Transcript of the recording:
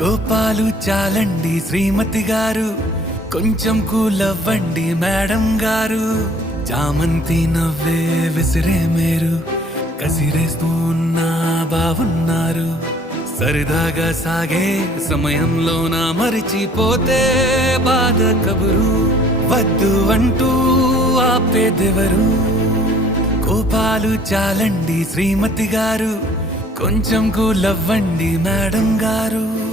కోపాలు చాలండి శ్రీమతి గారు, కొంచెం కూలవ్వండి మేడం గారు. చామంతి నవ్వే విసిరే మేరు, కసిరేస్తూ ఉన్నా బాగున్నారు. సరదాగా సాగే సమయంలోన మరిచిపోతే బాధ కబురు. వద్దు అంటూ ఆపేదెవరు? కోపాలు చాలండి శ్రీమతి గారు, కొంచెం కూలవ్వండి మేడం గారు.